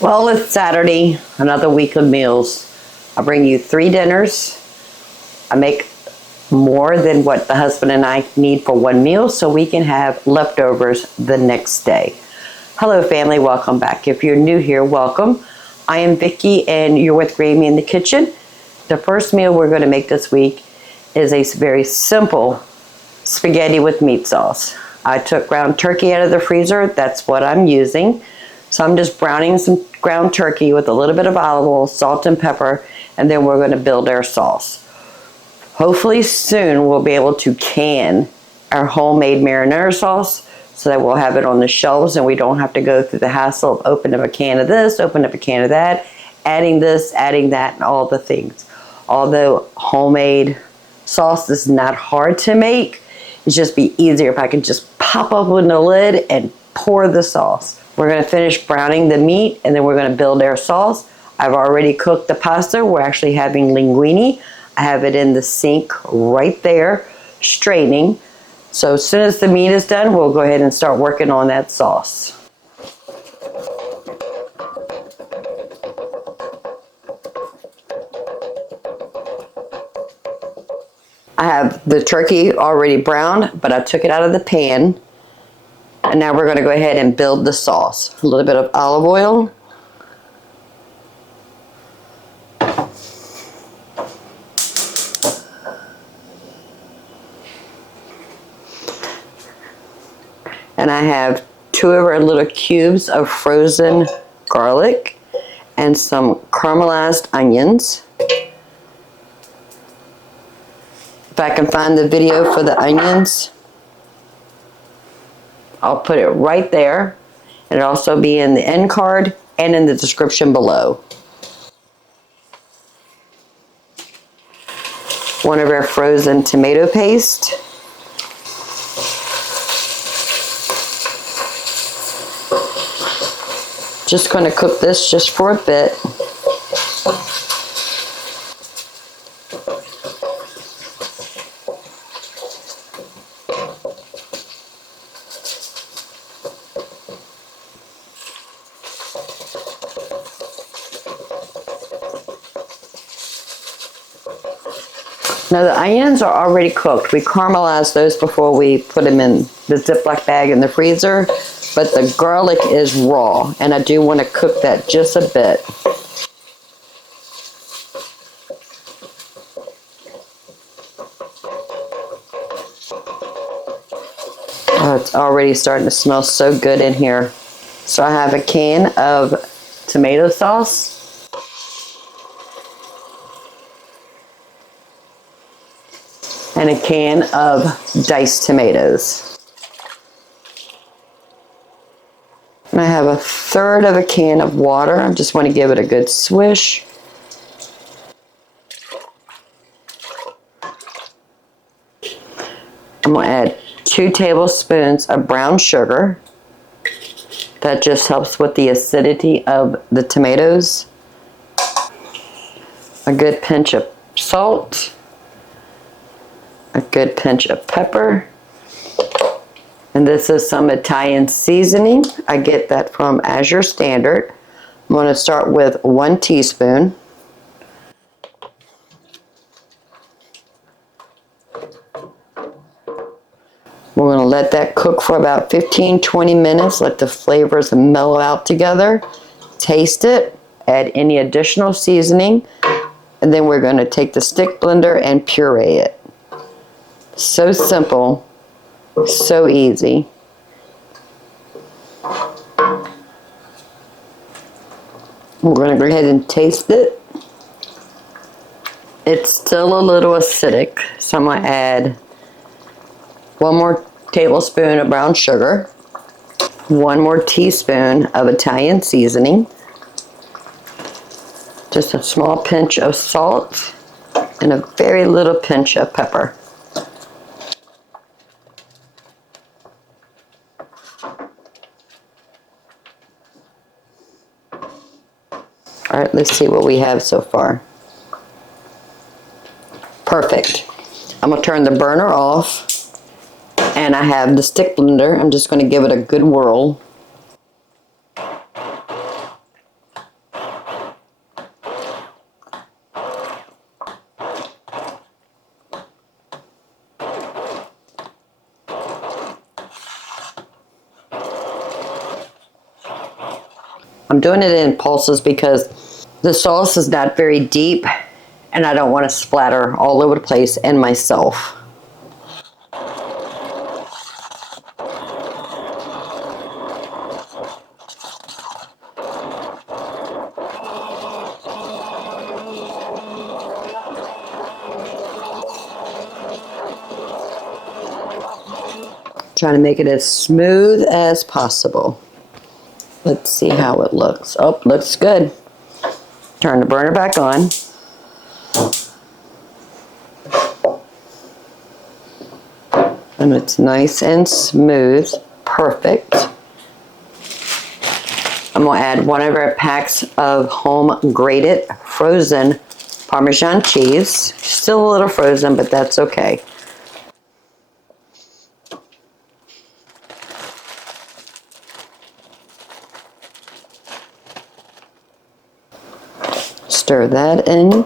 Well, it's Saturday, another week of meals. I bring you 3 dinners. I make more than what the husband and I need for one meal so we can have leftovers the next day. Hello family, welcome back. If you're new here, welcome. I am Vicki and you're with Gravy in the Kitchen. The first meal we're going to make this week is a very simple spaghetti with meat sauce. I took ground turkey out of the freezer. That's what I'm using. So I'm just browning some ground turkey with a little bit of olive oil, salt and pepper, and then we're going to build our sauce. Hopefully soon we'll be able to can our homemade marinara sauce so that we'll have it on the shelves and we don't have to go through the hassle of opening up a can of this, opening up a can of that, adding this, adding that, and all the things. Although homemade sauce is not hard to make, it'd just be easier if I could just pop open the lid and pour the sauce. We're going to finish browning the meat and then we're going to build our sauce. I've already cooked the pasta. We're actually having linguine. I have it in the sink right there, straining. So as soon as the meat is done, we'll go ahead and start working on that sauce. I have the turkey already browned, but I took it out of the pan. And now we're going to go ahead and build the sauce. A little bit of olive oil. And I have 2 of our little cubes of frozen garlic and some caramelized onions. If I can find the video for the onions, I'll put it right there. And it'll also be in the end card and in the description below. One of our frozen tomato paste. Just going to cook this just for a bit. Now the onions are already cooked. We caramelized those before we put them in the Ziploc bag in the freezer, but the garlic is raw, and I do want to cook that just a bit. Oh, it's already starting to smell so good in here. So I have a can of tomato sauce. And a can of diced tomatoes. And I have a 1/3 of a can of water. I just want to give it a good swish. I'm going to add 2 tablespoons of brown sugar. That just helps with the acidity of the tomatoes. A good pinch of salt. A good pinch of pepper. And this is some Italian seasoning. I get that from Azure Standard. I'm going to start with 1 teaspoon. We're going to let that cook for about 15-20 minutes. Let the flavors mellow out together. Taste it. Add any additional seasoning. And then we're going to take the stick blender and puree it. So simple, so easy. We're going to go ahead and taste it. It's still a little acidic, so I'm going to add 1 more tablespoon of brown sugar, 1 more teaspoon of Italian seasoning, just a small pinch of salt, and a very little pinch of pepper. All right, let's see what we have so far. Perfect. I'm gonna turn the burner off, and I have the stick blender. I'm just gonna give it a good whirl. I'm doing it in pulses because the sauce is not very deep and I don't want to splatter all over the place and myself. Trying to make it as smooth as possible. Let's see how it looks. Oh, looks good. Turn the burner back on. And it's nice and smooth. Perfect. I'm going to add one of our packs of home grated frozen Parmesan cheese. Still a little frozen, but that's okay. Stir that in.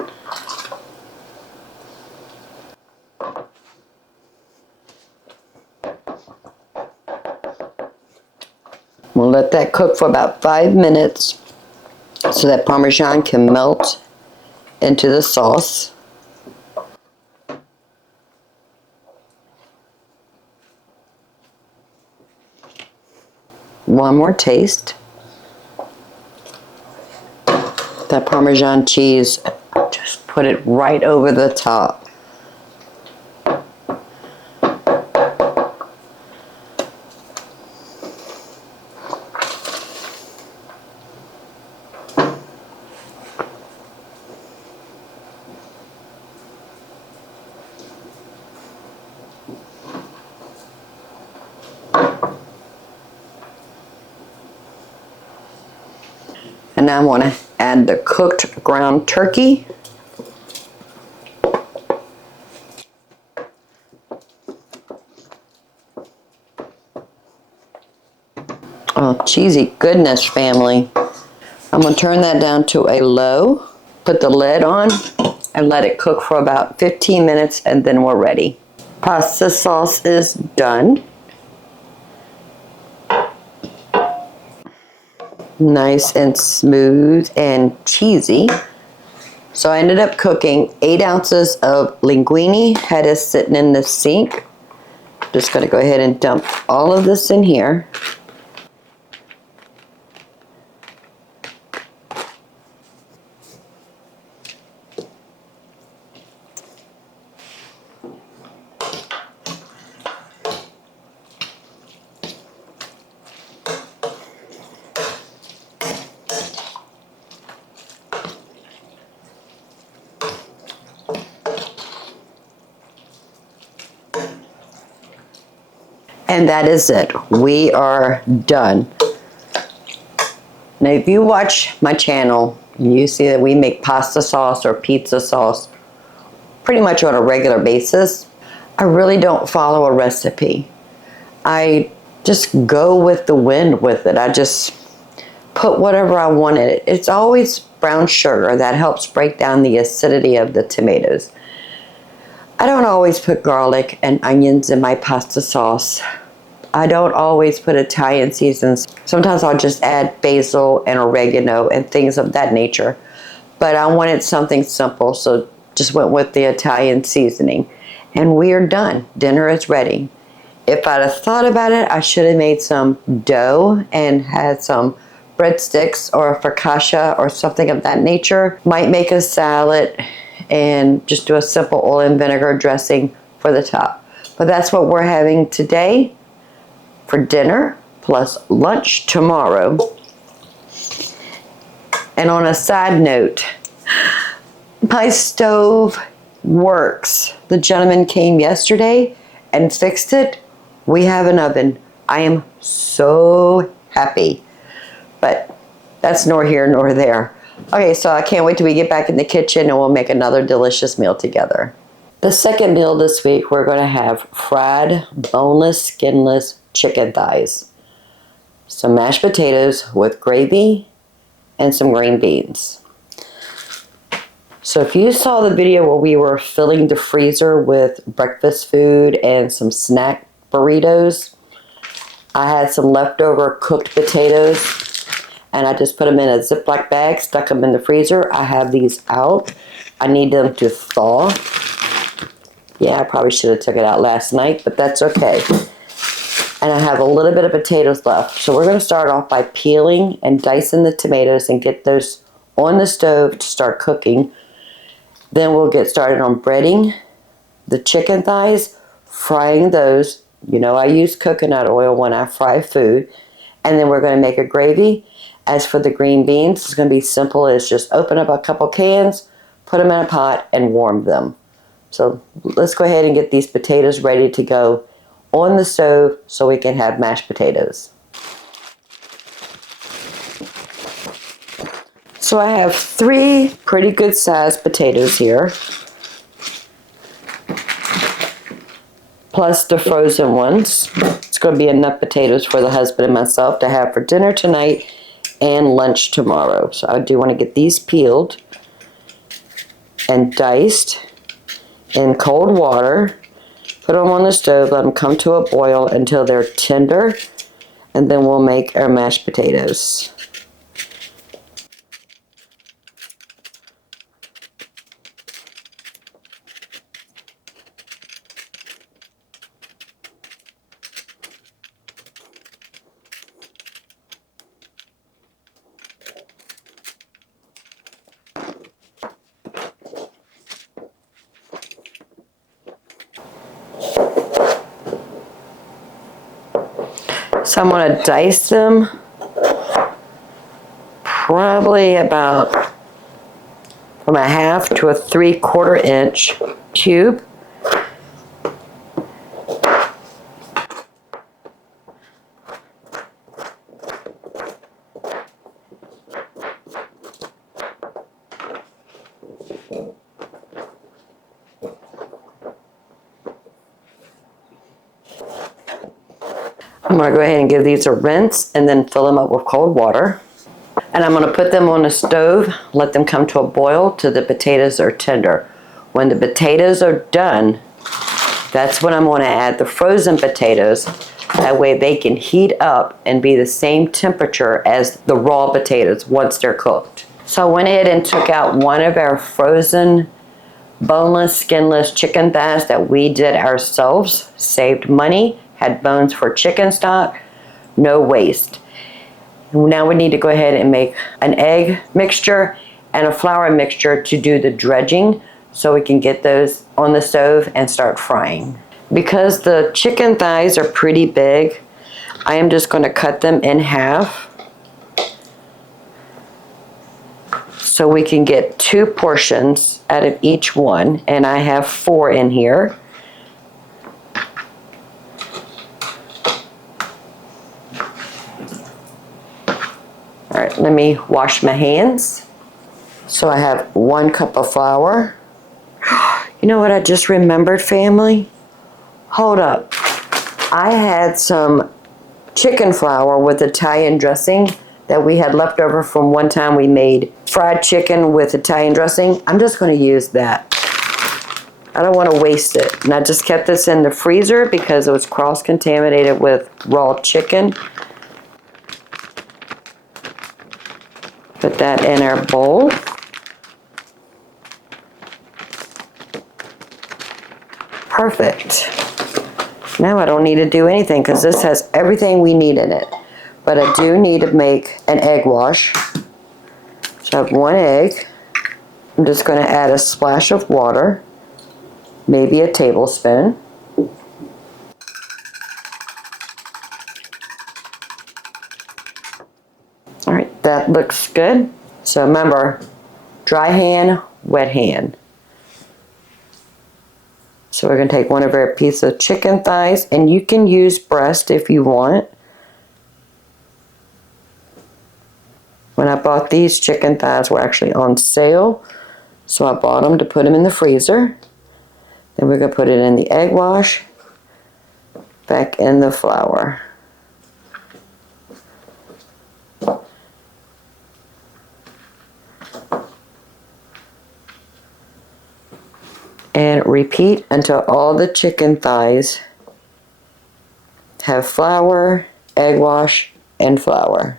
We'll let that cook for about 5 minutes so that Parmesan can melt into the sauce. One more taste. That Parmesan cheese, just put it right over the top. And now I want to add the cooked ground turkey. Oh, cheesy goodness, family. I'm going to turn that down to a low, put the lid on, and let it cook for about 15 minutes, and then we're ready. Pasta sauce is done. Nice and smooth and cheesy. So I ended up cooking 8 ounces of linguine, had it sitting in the sink. Just going to go ahead and dump all of this in here. And that is it. We are done. Now, if you watch my channel, you see that we make pasta sauce or pizza sauce pretty much on a regular basis. I really don't follow a recipe. I just go with the wind with it. I just put whatever I want in it. It's always brown sugar that helps break down the acidity of the tomatoes. I don't always put garlic and onions in my pasta sauce. I don't always put Italian seasons. Sometimes I'll just add basil and oregano and things of that nature. But I wanted something simple, so just went with the Italian seasoning. And we are done. Dinner is ready. If I'd have thought about it, I should have made some dough and had some breadsticks or focaccia or something of that nature. Might make a salad and just do a simple oil and vinegar dressing for the top. But that's what we're having today for dinner plus lunch tomorrow. And on a side note, my stove works. The gentleman came yesterday and fixed it. We have an oven. I am so happy. But that's nor here nor there. Okay, so I can't wait till we get back in the kitchen and we'll make another delicious meal together. The second meal this week, we're going to have fried, boneless, skinless chicken thighs. Some mashed potatoes with gravy and some green beans. So if you saw the video where we were filling the freezer with breakfast food and some snack burritos, I had some leftover cooked potatoes and I just put them in a Ziploc bag, stuck them in the freezer. I have these out. I need them to thaw. Yeah, I probably should have took it out last night, but that's okay. And I have a little bit of potatoes left. So we're going to start off by peeling and dicing the tomatoes and get those on the stove to start cooking. Then we'll get started on breading the chicken thighs, frying those. You know, I use coconut oil when I fry food. And then we're going to make a gravy. As for the green beans, it's going to be simple as just open up a couple cans, put them in a pot, and warm them. So let's go ahead and get these potatoes ready to go on the stove so we can have mashed potatoes. So I have 3 pretty good sized potatoes here, plus the frozen ones. It's going to be enough potatoes for the husband and myself to have for dinner tonight and lunch tomorrow. So I do want to get these peeled and diced in cold water, put them on the stove, let them come to a boil until they're tender, and then we'll make our mashed potatoes. So I'm going to dice them probably about from a 1/2 to a 3/4 inch cube. I'm going to go ahead and give these a rinse and then fill them up with cold water. And I'm going to put them on the stove, let them come to a boil till the potatoes are tender. When the potatoes are done, that's when I'm going to add the frozen potatoes. That way they can heat up and be the same temperature as the raw potatoes once they're cooked. So I went ahead and took out one of our frozen boneless, skinless chicken thighs that we did ourselves. Saved money. Had bones for chicken stock, no waste. Now we need to go ahead and make an egg mixture and a flour mixture to do the dredging so we can get those on the stove and start frying. Because the chicken thighs are pretty big, I am just going to cut them in half so we can get 2 portions out of each one, and I have 4 in here. All right, let me wash my hands. So I have 1 cup of flour. You know what I just remembered, family? Hold up. I had some chicken flour with Italian dressing that we had left over from one time we made fried chicken with Italian dressing. I'm just going to use that. I don't want to waste it. And I just kept this in the freezer because it was cross-contaminated with raw chicken. Put that in our bowl. Perfect. Now I don't need to do anything because this has everything we need in it. But I do need to make an egg wash. So I have 1 egg. I'm just going to add a splash of water, maybe a tablespoon. All right, that looks good. So remember, dry hand, wet hand. So we're going to take one of our pieces of chicken thighs, and you can use breast if you want. When I bought these, chicken thighs were actually on sale, so I bought them to put them in the freezer. Then we're going to put it in the egg wash, back in the flour. And repeat until all the chicken thighs have flour, egg wash, and flour.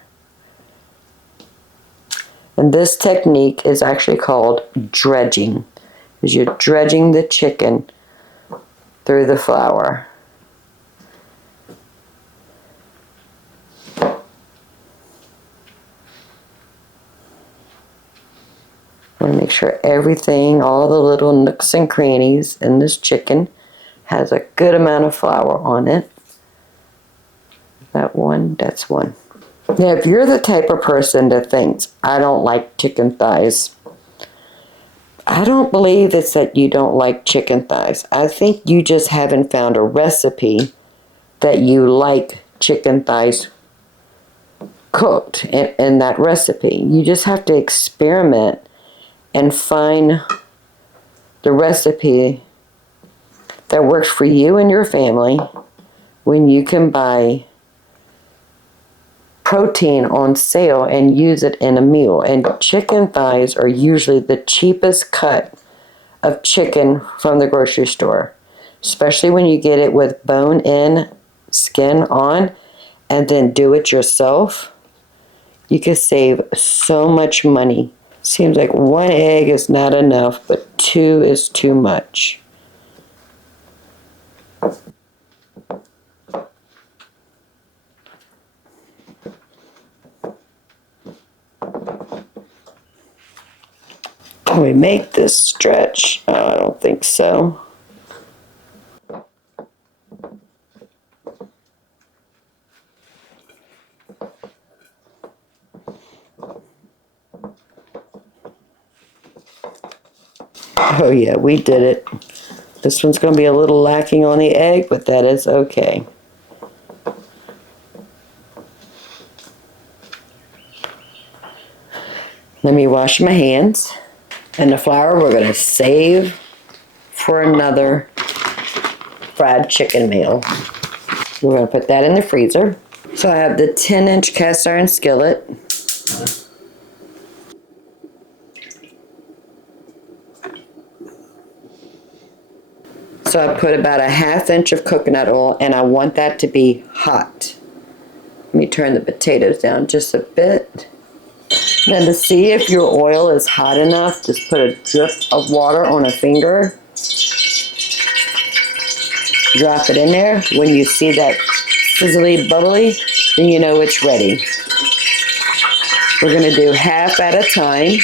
And this technique is actually called dredging, because you're dredging the chicken through the flour. I want to make sure everything, all the little nooks and crannies in this chicken has a good amount of flour on it. That one, that's one. Now, if you're the type of person that thinks, I don't like chicken thighs, I don't believe it's that you don't like chicken thighs. I think you just haven't found a recipe that you like chicken thighs cooked in that recipe. You just have to experiment and find the recipe that works for you and your family when you can buy protein on sale and use it in a meal. And chicken thighs are usually the cheapest cut of chicken from the grocery store, especially when you get it with bone in, skin on, and then do it yourself. You can save so much money. Seems like one egg is not enough, but two is too much. Can we make this stretch? I don't think so. Oh yeah, we did it. This one's going to be a little lacking on the egg, but that is okay. Let me wash my hands. And the flour we're going to save for another fried chicken meal. We're going to put that in the freezer. So I have the 10-inch cast iron skillet. So I put about a 1/2 inch of coconut oil, and I want that to be hot. Let me turn the potatoes down just a bit. Then to see if your oil is hot enough, just put a drip of water on a finger. Drop it in there. When you see that sizzly bubbly, then you know it's ready. We're going to do half at a time.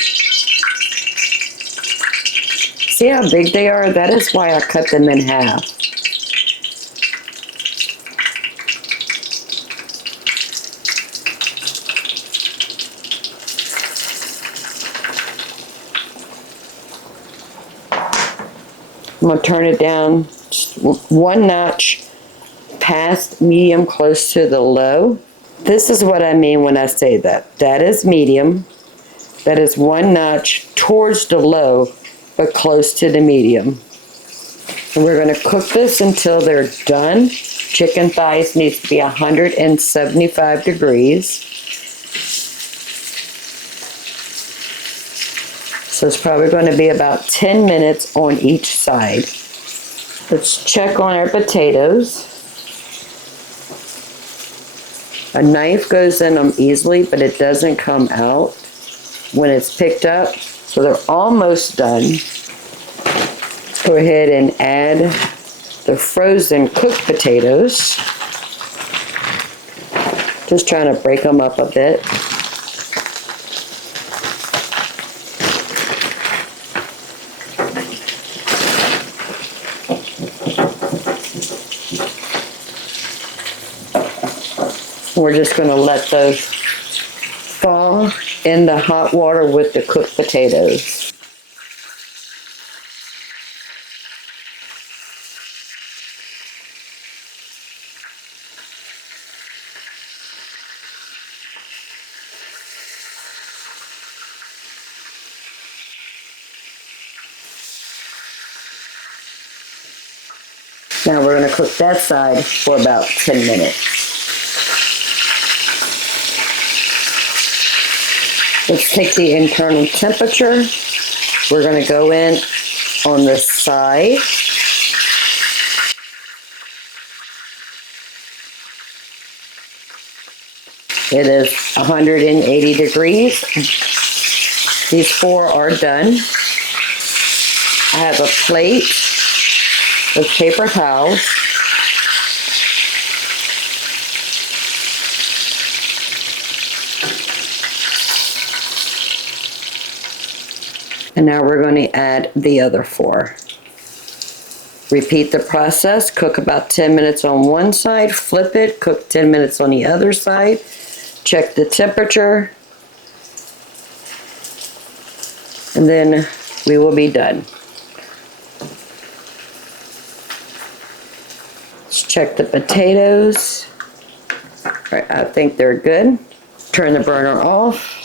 See how big they are? That is why I cut them in half. I'm going to turn it down just one notch past medium, close to the low. This is what I mean when I say that. That is medium. That is one notch towards the low, but close to the medium. And we're going to cook this until they're done. Chicken thighs needs to be 175 degrees. So it's probably going to be about 10 minutes on each side. Let's check on our potatoes. A knife goes in them easily, but it doesn't come out when it's picked up. So they're almost done. Let's go ahead and add the frozen cooked potatoes. Just trying to break them up a bit. We're just going to let those fall in the hot water with the cooked potatoes. Now we're going to cook that side for about 10 minutes. Let's take the internal temperature. We're going to go in on this side. It is 180 degrees. These 4 are done. I have a plate with paper towels. And now we're going to add the other 4. Repeat the process. Cook about 10 minutes on one side. Flip it. Cook 10 minutes on the other side. Check the temperature. And then we will be done. Let's check the potatoes. All right, I think they're good. Turn the burner off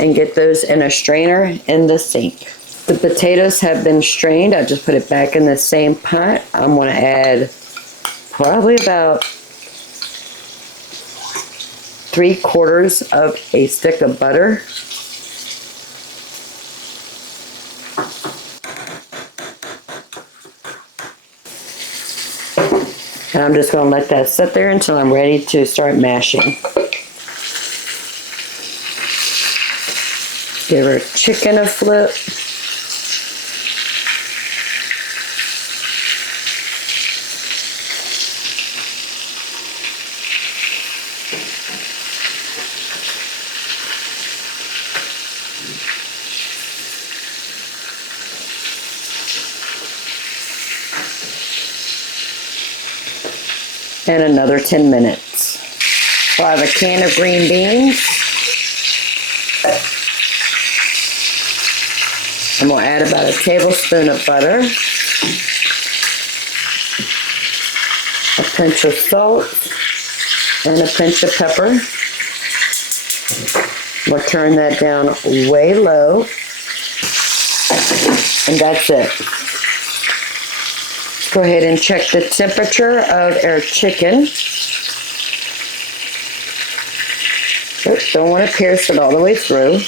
and get those in a strainer in the sink. The potatoes have been strained. I just put it back in the same pot. I'm going to add probably about 3/4 of a stick of butter. And I'm just going to let that sit there until I'm ready to start mashing. Give our chicken a flip. And another 10 minutes. So I have a can of green beans. I'm going to add about a tablespoon of butter, a pinch of salt, and a pinch of pepper. We'll turn that down way low. And that's it. Go ahead and check the temperature of our chicken. Oops, don't want to pierce it all the way through.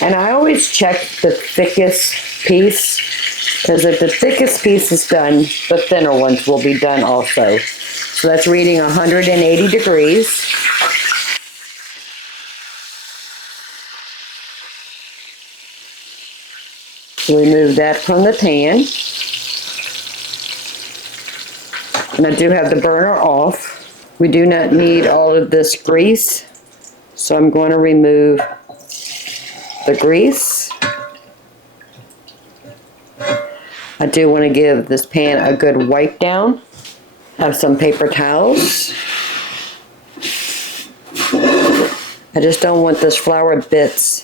And I always check the thickest piece, because if the thickest piece is done, the thinner ones will be done also. So that's reading 180 degrees. Remove that from the pan. And I do have the burner off. We do not need all of this grease, so I'm going to remove the grease. I do want to give this pan a good wipe down. Have some paper towels. I just don't want those flour bits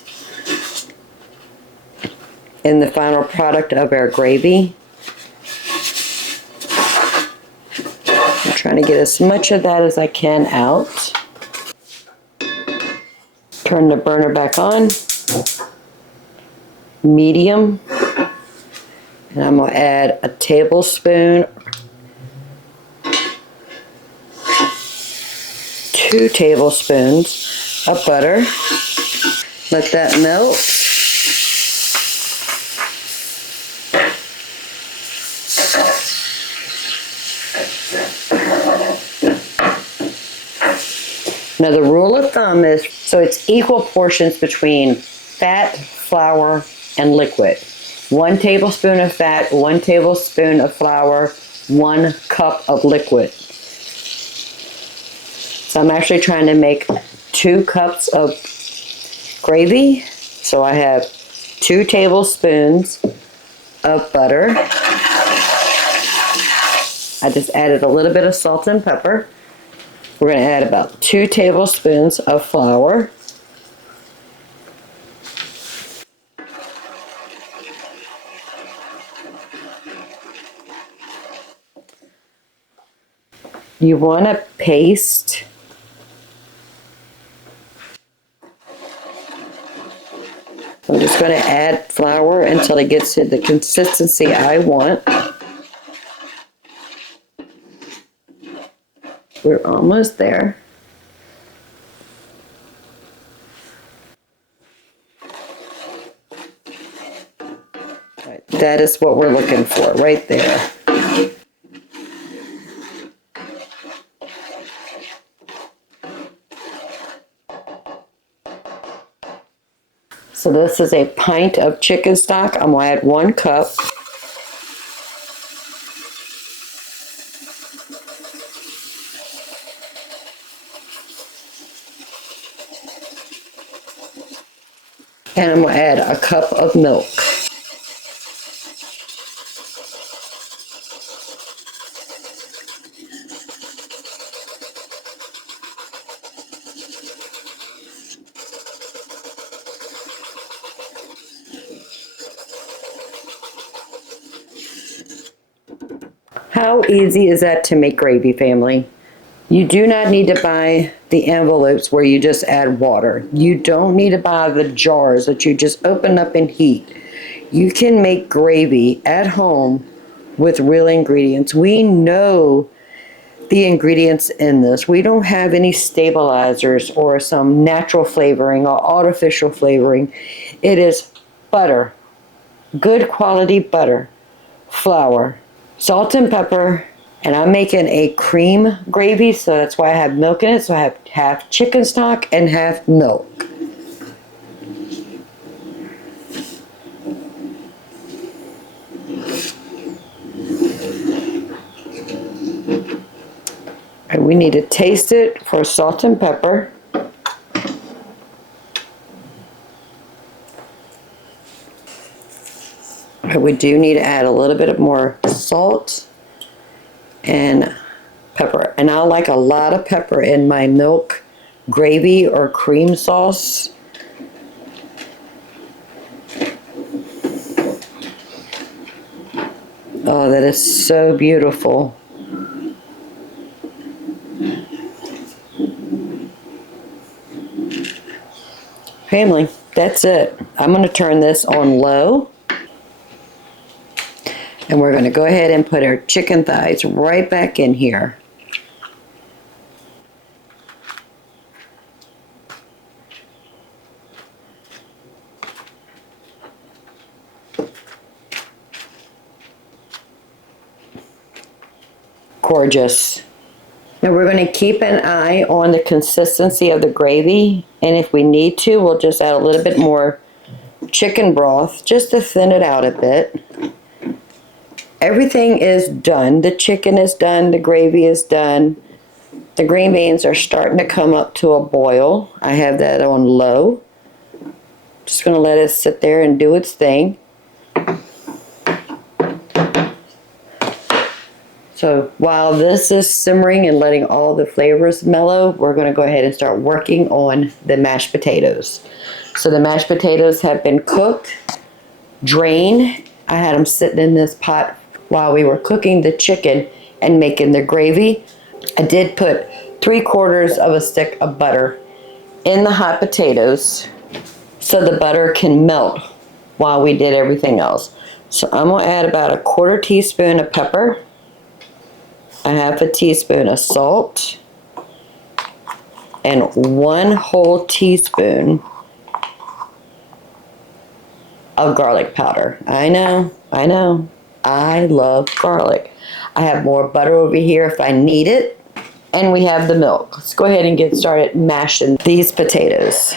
in the final product of our gravy. I'm trying to get as much of that as I can out. Turn the burner back on. Medium. And I'm going to add a tablespoon, 2 tablespoons of butter. Let that melt. Now the rule of thumb is, so it's equal portions between fat, flour, and liquid. 1 tablespoon of fat, 1 tablespoon of flour, 1 cup of liquid. So I'm actually trying to make 2 cups of gravy. So I have 2 tablespoons of butter. I just added a little bit of salt and pepper. We're going to add about 2 tablespoons of flour. You want to paste I'm just going to add flour until it gets to the consistency I want. We're almost there. Right, that is what we're looking for right there. So this is a pint of chicken stock. I'm going to add 1 cup. And I'm going to add a cup of milk. How easy is that to make gravy, family? You do not need to buy the envelopes where you just add water. You don't need to buy the jars that you just open up and heat. You can make gravy at home with real ingredients. We know the ingredients in this. We don't have any stabilizers or some natural flavoring or artificial flavoring. It is butter, good quality butter, flour, salt and pepper, and I'm making a cream gravy, so that's why I have milk in it. So I have half chicken stock and half milk. And we need to taste it for salt and pepper. And we do need to add a little bit more salt and pepper. And I like a lot of pepper in my milk gravy or cream sauce. Oh, that is so beautiful. Family, that's it. I'm going to turn this on low. And we're going to go ahead and put our chicken thighs right back in here. Gorgeous. Now we're going to keep an eye on the consistency of the gravy, and if we need to, we'll just add a little bit more chicken broth just to thin it out a bit. Everything is done. The chicken is done, the gravy is done. The green beans are starting to come up to a boil. I have that on low. Just going to let it sit there and do its thing. So while this is simmering and letting all the flavors mellow, we're going to go ahead and start working on the mashed potatoes. So the mashed potatoes have been cooked, drained. I had them sitting in this pot while we were cooking the chicken and making the gravy. I did put 3/4 of a stick of butter in the hot potatoes so the butter can melt while we did everything else. So I'm going to add about a 1/4 teaspoon of pepper, a 1/2 teaspoon of salt, and 1 whole teaspoon of garlic powder. I know, I love garlic. I have more butter over here if I need it. And we have the milk. Let's go ahead and get started mashing these potatoes.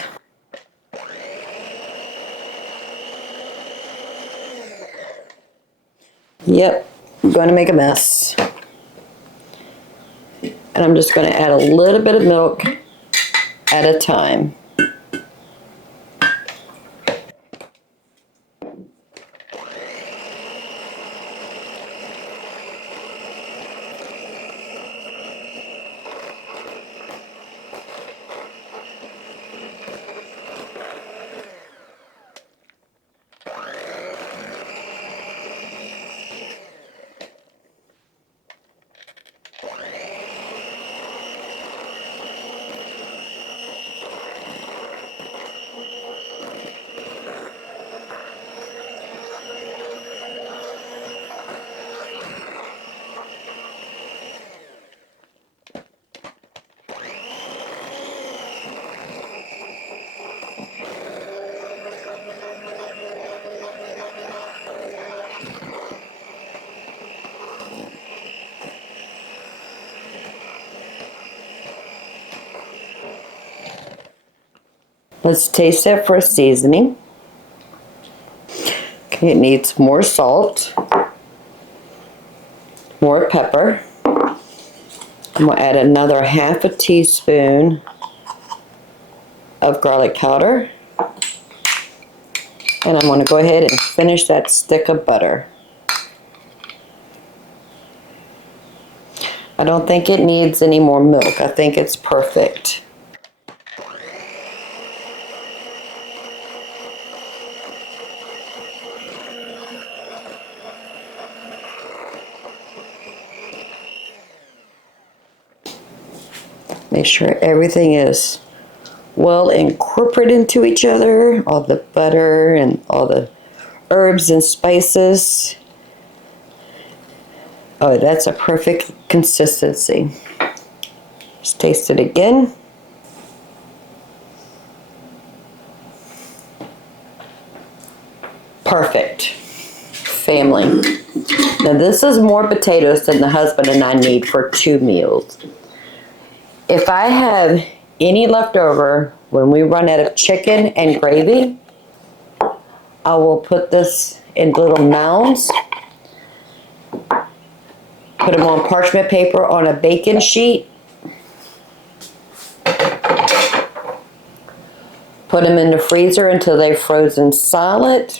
Yep, I'm going to make a mess. And I'm just going to add a little bit of milk at a time. Let's taste it for seasoning. Okay, it needs more salt, more pepper. I'm going to add another half a teaspoon of garlic powder. And I'm going to go ahead and finish that stick of butter. I don't think it needs any more milk. I think it's perfect. Make sure everything is well incorporated into each other, all the butter and all the herbs and spices. Oh, that's a perfect consistency. Let's taste it again. Perfect. Family. Now this is more potatoes than the husband and I need for 2 meals. If I have any left over when we run out of chicken and gravy, I will put this in little mounds, put them on parchment paper on a baking sheet, put them in the freezer until they're frozen solid,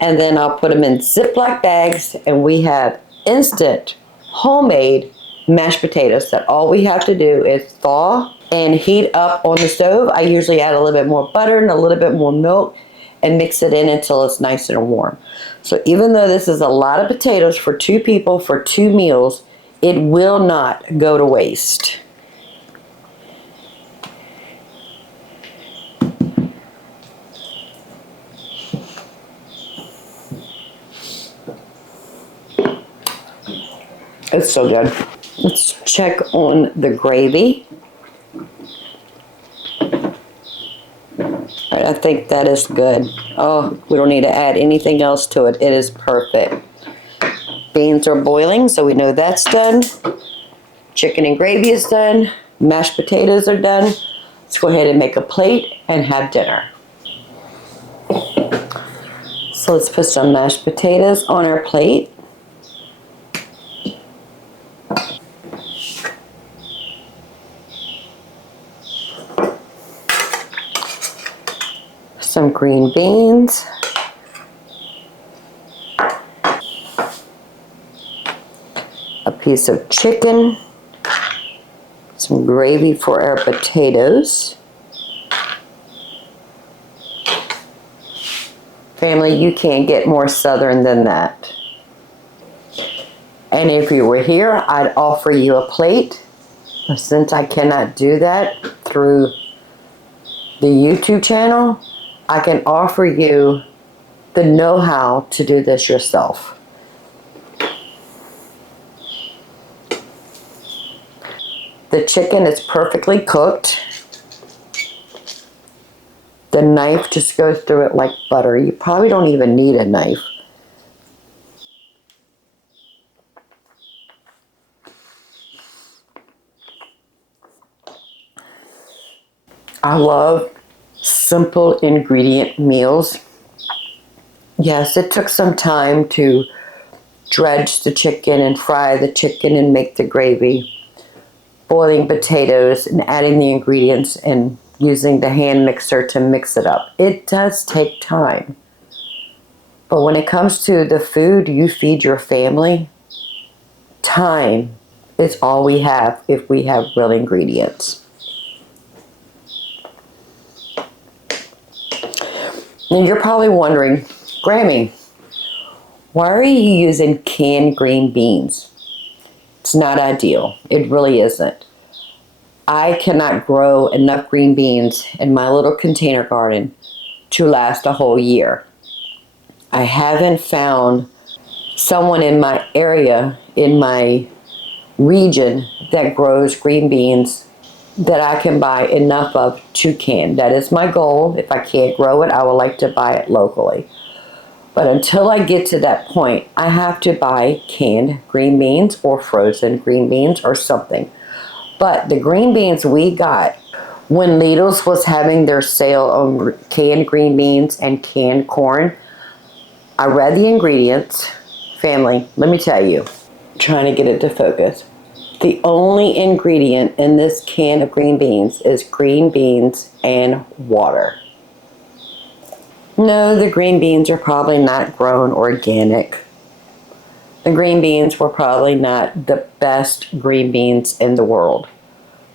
and then I'll put them in Ziploc bags, and we have instant homemade mashed potatoes that all we have to do is thaw and heat up on the stove. I usually add a little bit more butter and a little bit more milk and mix it in until it's nice and warm. So even though this is a lot of potatoes for 2 people for 2 meals, it will not go to waste. It's so good. Let's check on the gravy. All right, I think that is good. Oh, we don't need to add anything else to it. It is perfect. Beans are boiling, so we know that's done. Chicken and gravy is done. Mashed potatoes are done. Let's go ahead and make a plate and have dinner. So let's put some mashed potatoes on our plate. Some green beans, a piece of chicken, some gravy for our potatoes. Family, you can't get more southern than that. And if you were here, I'd offer you a plate. But since I cannot do that through the YouTube channel, I can offer you the know-how to do this yourself. The chicken is perfectly cooked. The knife just goes through it like butter. You probably don't even need a knife. I love simple ingredient meals. Yes, it took some time to dredge the chicken and fry the chicken and make the gravy, boiling potatoes and adding the ingredients and using the hand mixer to mix it up. It does take time. But when it comes to the food you feed your family, time is all we have if we have real ingredients. And you're probably wondering, Grammy, why are you using canned green beans? It's not ideal. It really isn't. I cannot grow enough green beans in my little container garden to last a whole year. I haven't found someone in my area, in my region, that grows green beans that I can buy enough of to can. That is my goal. If I can't grow it, I would like to buy it locally. But until I get to that point, I have to buy canned green beans or frozen green beans or something. But the green beans we got When Lidl's was having their sale on canned green beans and canned corn, I read the ingredients. Family, let me tell you, I'm trying to get it to focus. The only ingredient in this can of green beans is green beans and water. No, the green beans are probably not grown organic. The green beans were probably not the best green beans in the world.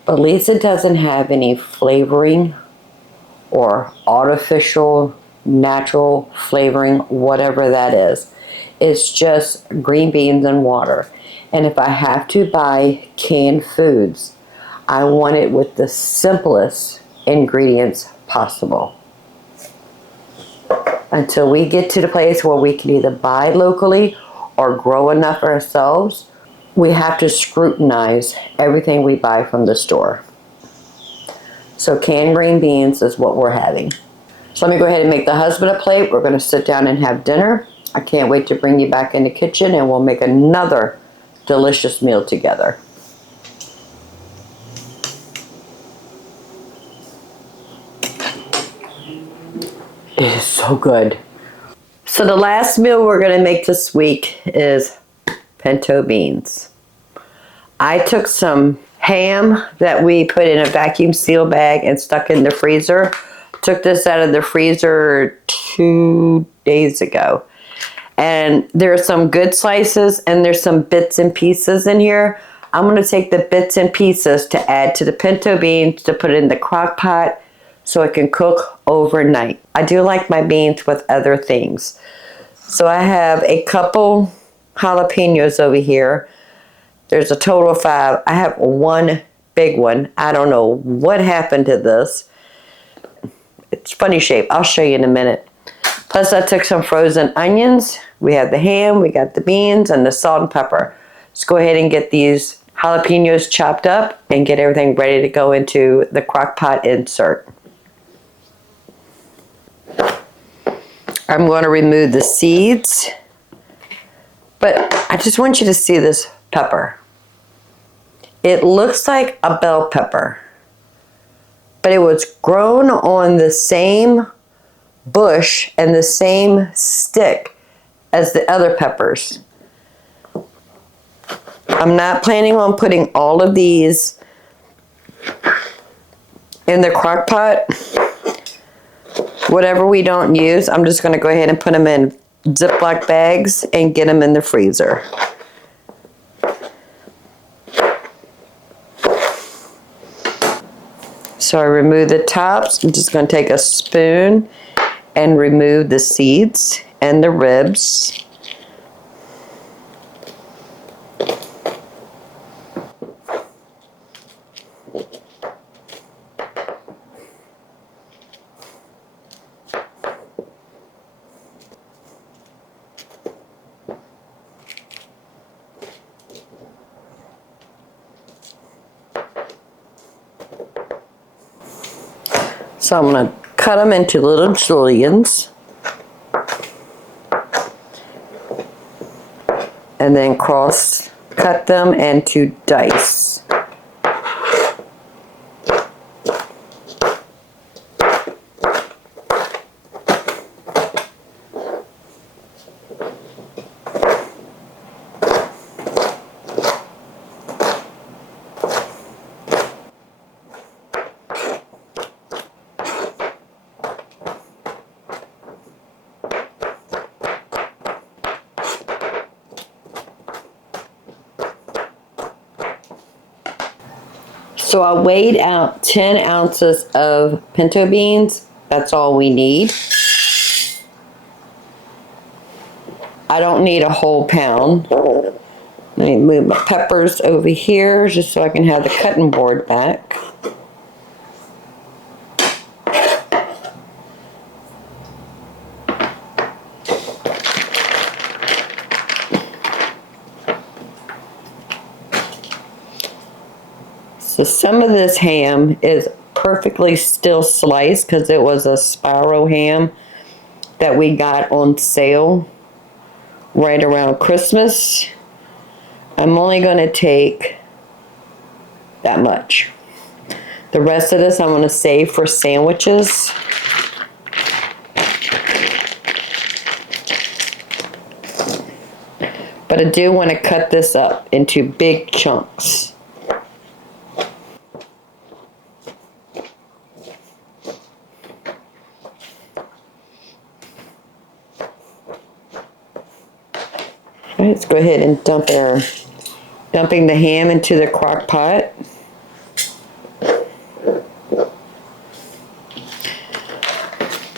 But at least it doesn't have any flavoring or artificial, natural flavoring, whatever that is. It's just green beans and water. And if I have to buy canned foods, I want it with the simplest ingredients possible. Until we get to the place where we can either buy locally or grow enough ourselves, we have to scrutinize everything we buy from the store. So canned green beans is what we're having. So let me go ahead and make the husband a plate. We're going to sit down and have dinner. I can't wait to bring you back in the kitchen and we'll make another delicious meal together. It is so good. So the last meal we're going to make this week is pinto beans. I took some ham that we put in a vacuum seal bag and stuck in the freezer. Took this out of the freezer 2 days ago. And there's some good slices and there's some bits and pieces in here. I'm going to take the bits and pieces to add to the pinto beans to put in the crock pot so it can cook overnight. I do like my beans with other things. So I have a couple jalapenos over here. There's a total of 5. I have one big one. I don't know what happened to this. It's funny shape. I'll show you in a minute. Plus I took some frozen onions. We have the ham, we got the beans, and the salt and pepper. Let's go ahead and get these jalapenos chopped up and get everything ready to go into the crock pot insert. I'm going to remove the seeds, but I just want you to see this pepper. It looks like a bell pepper, but it was grown on the same bush and the same stick as the other peppers. I'm not planning on putting all of these in the crock pot. Whatever we don't use, I'm just going to go ahead and put them in Ziploc bags and get them in the freezer. So I remove the tops. I'm just going to take a spoon and remove the seeds and the ribs. So I'm going to cut them into little juliennes and then cross cut them into dice. So I weighed out 10 ounces of pinto beans. That's all we need. I don't need a whole pound. Let me move my peppers over here just so I can have the cutting board back. So some of this ham is perfectly still sliced because it was a Sparrow ham that we got on sale right around Christmas. I'm only going to take that much. The rest of this I'm going to save for sandwiches. But I do want to cut this up into big chunks. Let's go ahead and dumping the ham into the crock pot.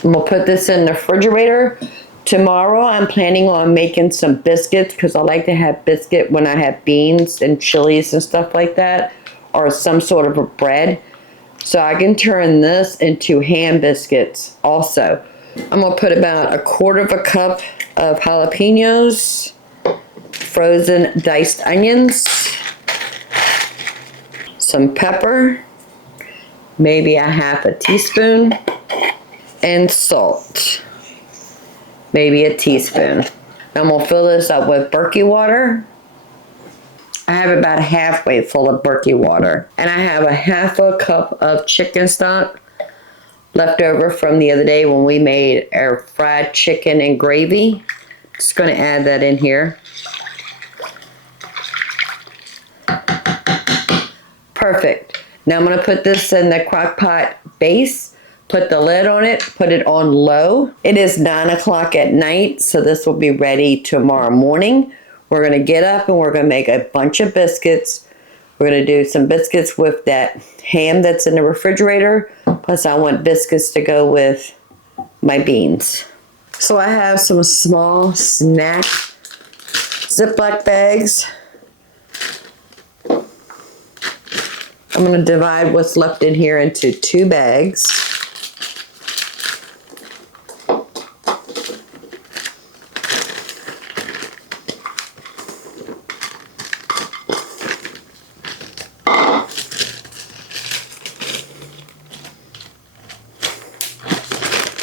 And we'll put this in the refrigerator. Tomorrow I'm planning on making some biscuits because I like to have biscuit when I have beans and chilies and stuff like that, or some sort of a bread. So I can turn this into ham biscuits also. I'm gonna put about 1/4 cup of jalapenos, frozen diced onions, some pepper, maybe 1/2 teaspoon, and salt, maybe a teaspoon. I'm gonna fill this up with Berkey water. I have about halfway full of Berkey water, and I have 1/2 cup of chicken stock left over from the other day when we made our fried chicken and gravy. Just gonna add that in here. Perfect. Now I'm gonna put this in the crock pot base, put the lid on it, put it on low. It is 9 o'clock at night, so this will be ready tomorrow morning. We're gonna get up and we're gonna make a bunch of biscuits. We're gonna do some biscuits with that ham that's in the refrigerator, plus I want biscuits to go with my beans. So I have some small snack Ziploc bags. I'm going to divide what's left in here into 2 bags.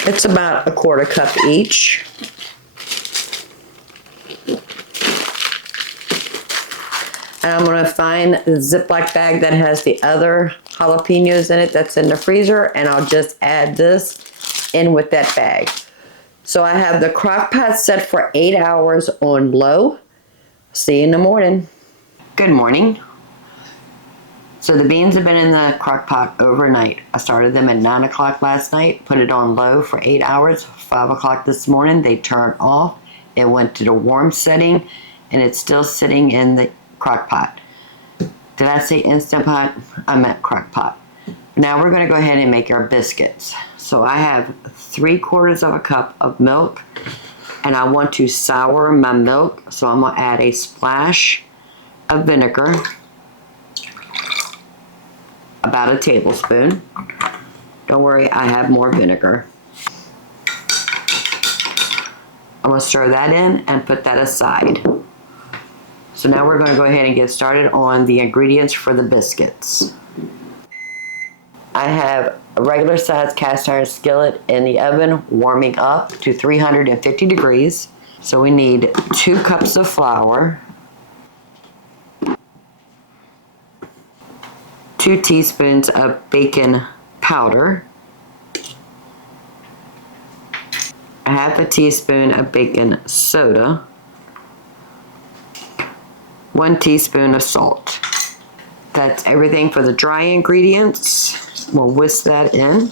It's about 1/4 cup each. And I'm going to find the Ziploc bag that has the other jalapenos in it that's in the freezer, and I'll just add this in with that bag. So I have the crock pot set for 8 hours on low. See you in the morning. Good morning. So the beans have been in the crock pot overnight. I started them at 9 o'clock last night, put it on low for 8 hours. 5 o'clock this morning, they turned off. It went to the warm setting, and it's still sitting in the crock pot. Did I say Instant Pot? I meant crock pot. Now we're going to go ahead and make our biscuits. So I have 3/4 cup of milk, and I want to sour my milk, so I'm going to add a splash of vinegar, about a tablespoon. Don't worry, I have more vinegar. I'm going to stir that in and put that aside. So now we're going to go ahead and get started on the ingredients for the biscuits. I have a regular size cast iron skillet in the oven warming up to 350 degrees. So we need 2 cups of flour, 2 teaspoons of baking powder, 1/2 teaspoon of baking soda, 1 teaspoon of salt. That's everything for the dry ingredients. We'll whisk that in.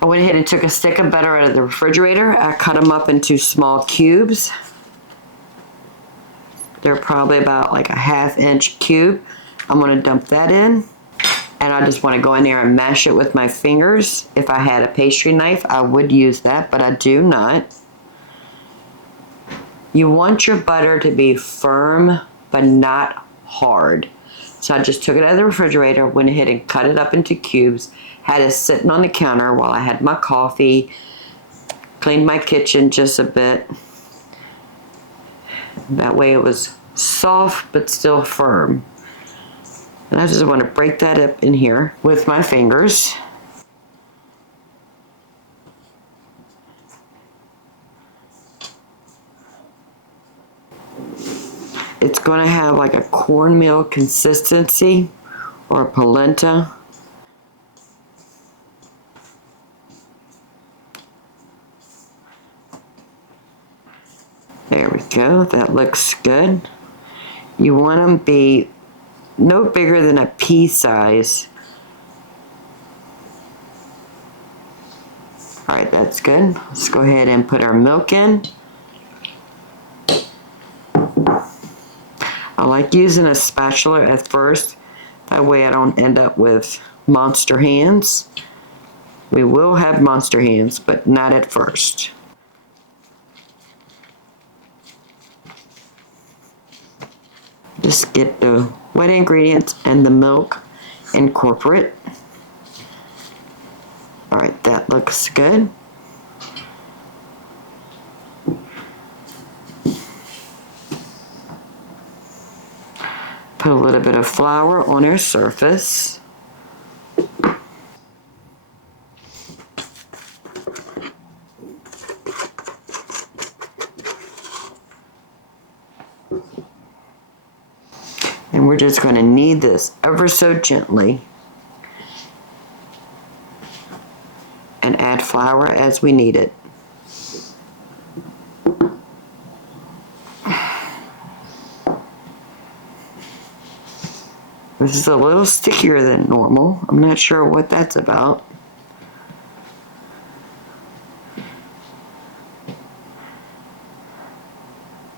I went ahead and took a stick of butter out of the refrigerator. I cut them up into small cubes. They're probably about like a 1/2 inch cube. I'm going to dump that in. And I just want to go in there and mash it with my fingers. If I had a pastry knife, I would use that, but I do not. You want your butter to be firm, but not hard. So I just took it out of the refrigerator, went ahead and cut it up into cubes, had it sitting on the counter while I had my coffee, cleaned my kitchen just a bit. That way it was soft, but still firm. And I just want to break that up in here with my fingers. it's going to have like a cornmeal consistency or a polenta. There we go, that looks good. You want them to be no bigger than a pea size. All right, that's good. Let's go ahead and put our milk in. I like using a spatula at first. That way I don't end up with monster hands. We will have monster hands, but not at first. Just get the wet ingredients and the milk incorporate. All right, that looks good. Put a little bit of flour on our surface. And we're just going to knead this ever so gently and add flour as we need it. This is a little stickier than normal. I'm not sure what that's about.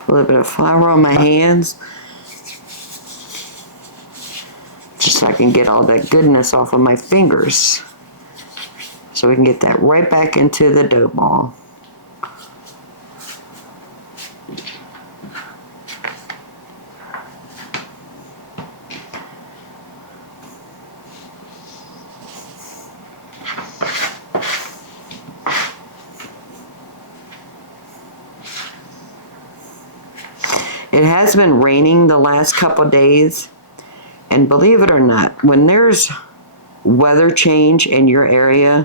A little bit of flour on my hands, just so I can get all that goodness off of my fingers. So we can get that right back into the dough ball. It has been raining the last couple days, and believe it or not, when there's weather change in your area,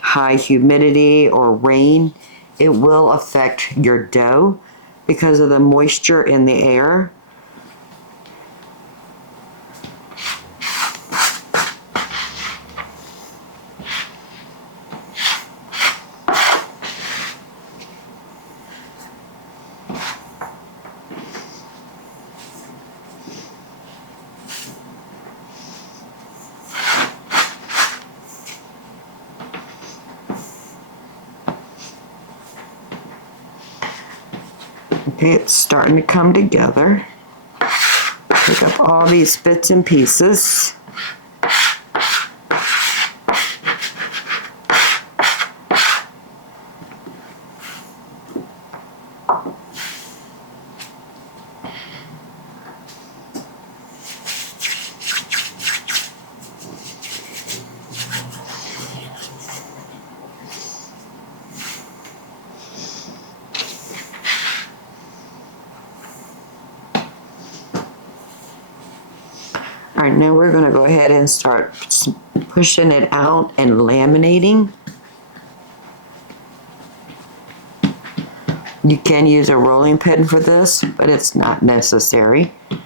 high humidity or rain, it will affect your dough because of the moisture in the air. Okay, it's starting to come together. Pick up all these bits and pieces. All right, now we're going to go ahead and start pushing it out and laminating. You can use a rolling pin for this, but it's not necessary. All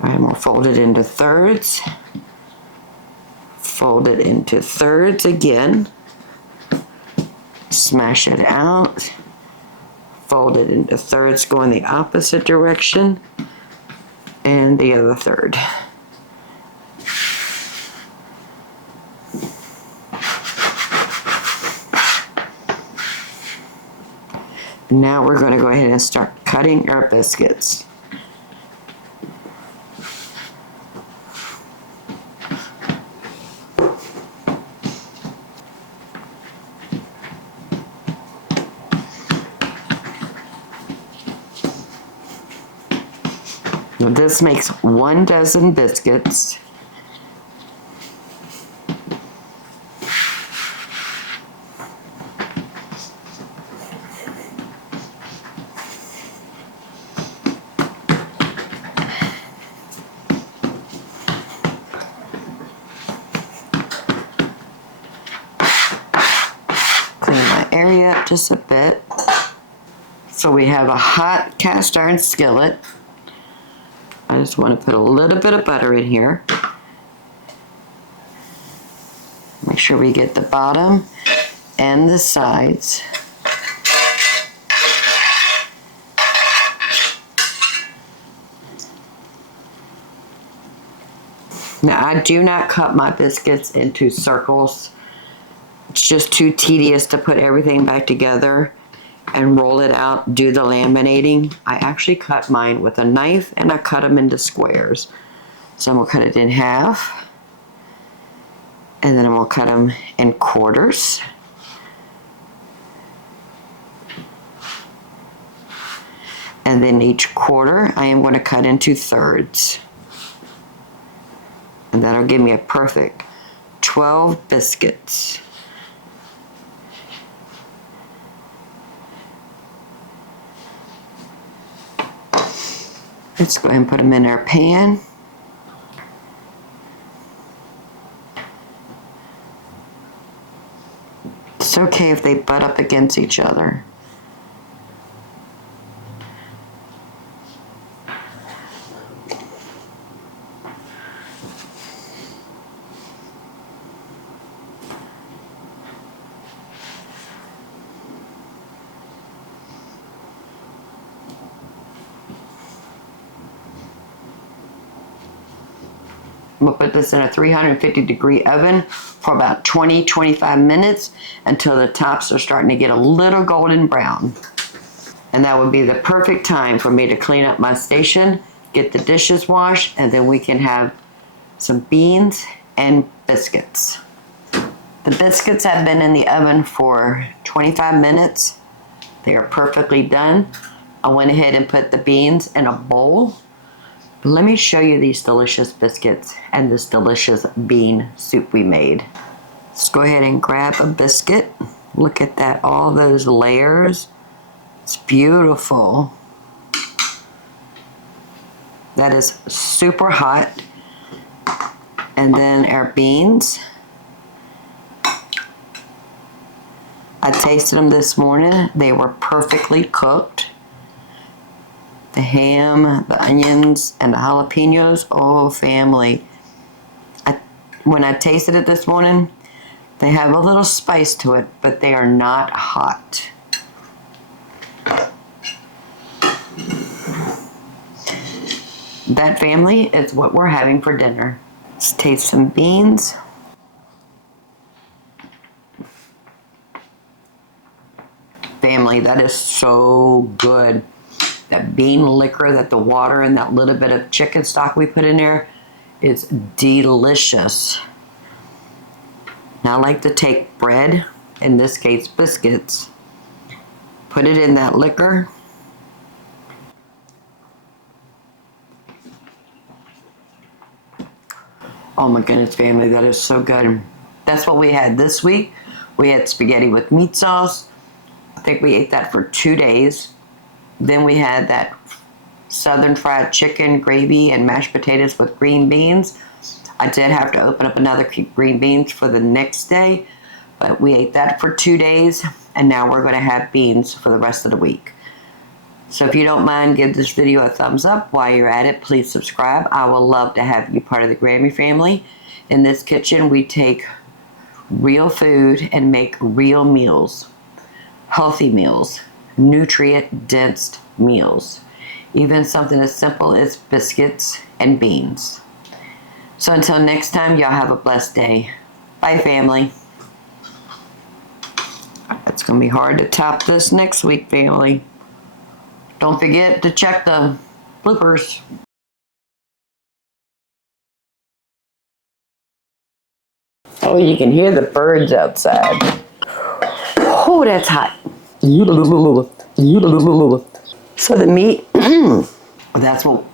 right, we'll fold it into thirds. Fold it into thirds again. Smash it out. Fold it into thirds going the opposite direction. And the other third. Now we're going to go ahead and start cutting our biscuits. Now this makes 1 dozen biscuits. Clean my area up just a bit. So we have a hot cast iron skillet. I just want to put a little bit of butter in here. Make sure we get the bottom and the sides. Now, I do not cut my biscuits into circles. It's just too tedious to put everything back together and roll it out, do the laminating. I actually cut mine with a knife and I cut them into squares. So I'm gonna cut it in half and then I'm gonna cut them in quarters. And then each quarter I am going to cut into thirds. And that'll give me a perfect 12 biscuits. Let's go ahead and put them in our pan. It's okay if they butt up against each other. I'm going to put this in a 350-degree oven for about 20-25 minutes until the tops are starting to get a little golden brown. And that would be the perfect time for me to clean up my station, get the dishes washed, and then we can have some beans and biscuits. The biscuits have been in the oven for 25 minutes. They are perfectly done. I went ahead and put the beans in a bowl. Let me show you these delicious biscuits and this delicious bean soup we made. Let's go ahead and grab a biscuit. Look at that, all those layers. It's beautiful. That is super hot. And then our beans. I tasted them this morning. They were perfectly cooked. The ham, the onions, and the jalapenos, oh family. When I tasted it this morning, they have a little spice to it, but they are not hot. That, family, is what we're having for dinner. Let's taste some beans. Family, that is so good. That bean liquor, that the water and that little bit of chicken stock we put in there is delicious. Now I like to take bread, in this case biscuits, put it in that liquor. Oh my goodness, family, that is so good. That's what we had this week. We had spaghetti with meat sauce. I think we ate that for 2 days. Then we had that southern fried chicken, gravy, and mashed potatoes with green beans. I did have to open up another green beans for the next day, but we ate that for 2 days, and now we're going to have beans for the rest of the week. So if you don't mind, give this video a thumbs up. While you're at it, please subscribe. I would love to have you part of the Grammy family. In this kitchen, we take real food and make real meals, healthy meals, nutrient-dense meals. Even something as simple as biscuits and beans. So until next time, y'all have a blessed day. Bye, family. It's going to be hard to top this next week, family. Don't forget to check the bloopers. Oh, you can hear the birds outside. Oh, that's hot. So the meat, that's what